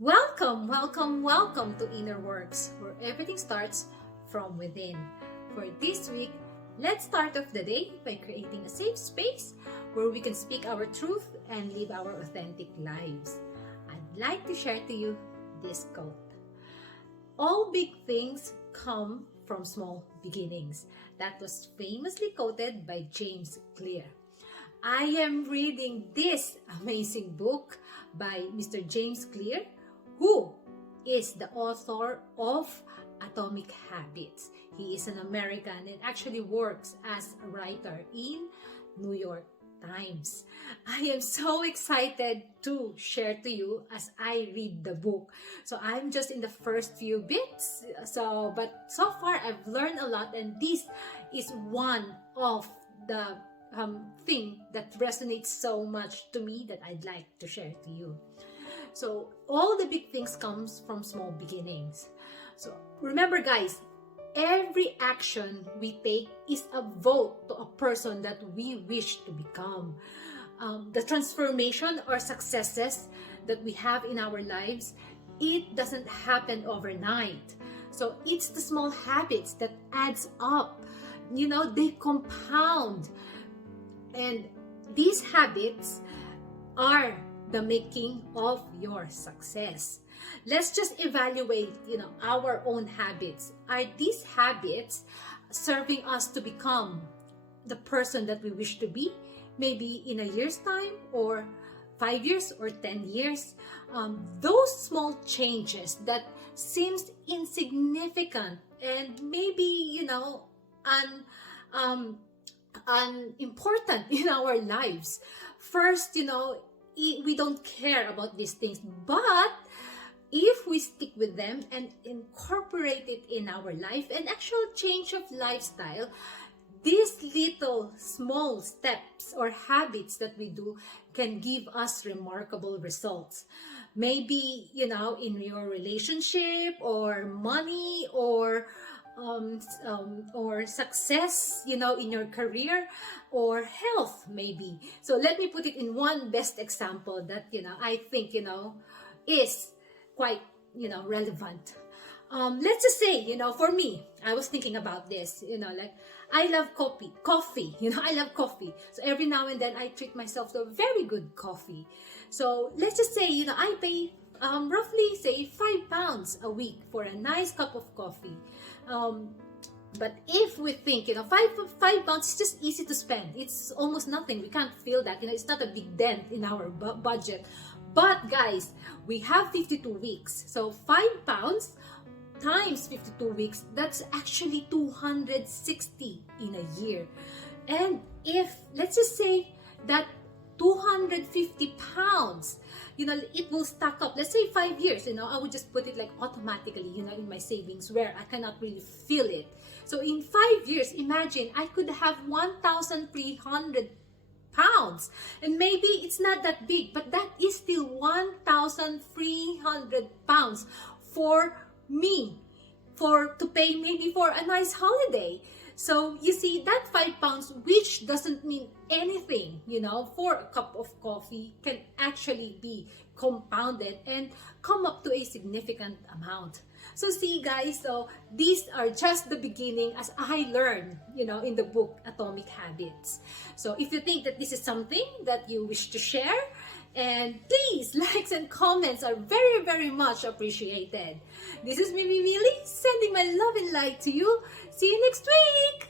Welcome, welcome, welcome to Inner Works, where everything starts from within. For this week, let's start off the day by creating a safe space where we can speak our truth and live our authentic lives. I'd like to share to you this quote. All big things come from small beginnings. That was famously quoted by James Clear. I am reading this amazing book by Mr. James Clear, who is the author of Atomic Habits. He is an American and actually works as a writer in New York Times. I am so excited to share to you as I read the book. So I'm just in the first few bits. But so far I've learned a lot, and this is one of the thing that resonates so much to me that I'd like to share to you. So all the big things comes from small beginnings. So remember, guys, every action we take is a vote to a person that we wish to become. The transformation or successes that we have in our lives, it doesn't happen overnight. So it's the small habits that adds up. They compound. And these habits are the making of your success. Let's just evaluate, our own habits. Are these habits serving us to become the person that we wish to be? Maybe in a year's time, or 5 years, or 10 years. Those small changes that seems insignificant and maybe, unimportant in our lives. First, we don't care about these things, but if we stick with them and incorporate it in our life, an actual change of lifestyle, these little small steps or habits that we do can give us remarkable results. Maybe, in your relationship, or money, or success, in your career, or health, maybe. So let me put it in one best example that, I think, is quite, relevant. Let's just say, for me, I was thinking about this, I love coffee, I love coffee. So every now and then I treat myself to a very good coffee. So let's just say, I pay roughly say £5 a week for a nice cup of coffee. But if we think, £5 is just easy to spend. It's almost nothing. We can't feel that. It's not a big dent in our budget. But guys, we have 52 weeks. So £5 times 52 weeks, that's actually 260 in a year. And if, let's just say that 250 pounds, it will stack up. Let's say 5 years, I would just put it like automatically, in my savings where I cannot really feel it. So in 5 years, imagine I could have 1,300 pounds. And maybe it's not that big, but that is still 1,300 pounds for me, to pay maybe for a nice holiday. So you see, that £5, which doesn't mean anything, for a cup of coffee, can actually be compounded and come up to a significant amount. So see, guys, so these are just the beginning as I learned, in the book Atomic Habits. So if you think that this is something that you wish to share, and please, likes and comments are very, very much appreciated. This is Mimi Milli, sending my love and light to you. See you next week!